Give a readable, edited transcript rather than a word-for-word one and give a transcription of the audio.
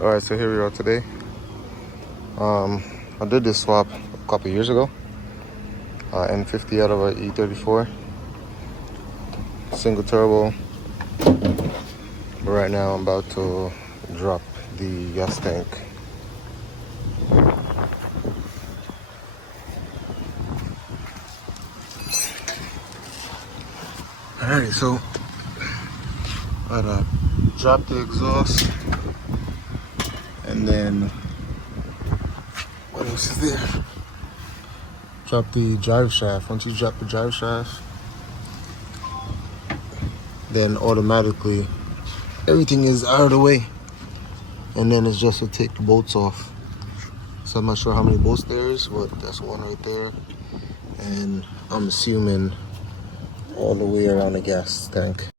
Alright, so here we are today. I did this swap a couple years ago. N50 out of a E34. Single turbo. But right now I'm about to drop the gas tank. Alright, so I gotta drop the exhaust, and then what else is there? Drop the drive shaft. Once you drop the drive shaft, then automatically everything is out of the way, and then it's just to take the bolts off. So I'm not sure how many bolts there is, but that's one right there, and I'm assuming all the way around the gas tank.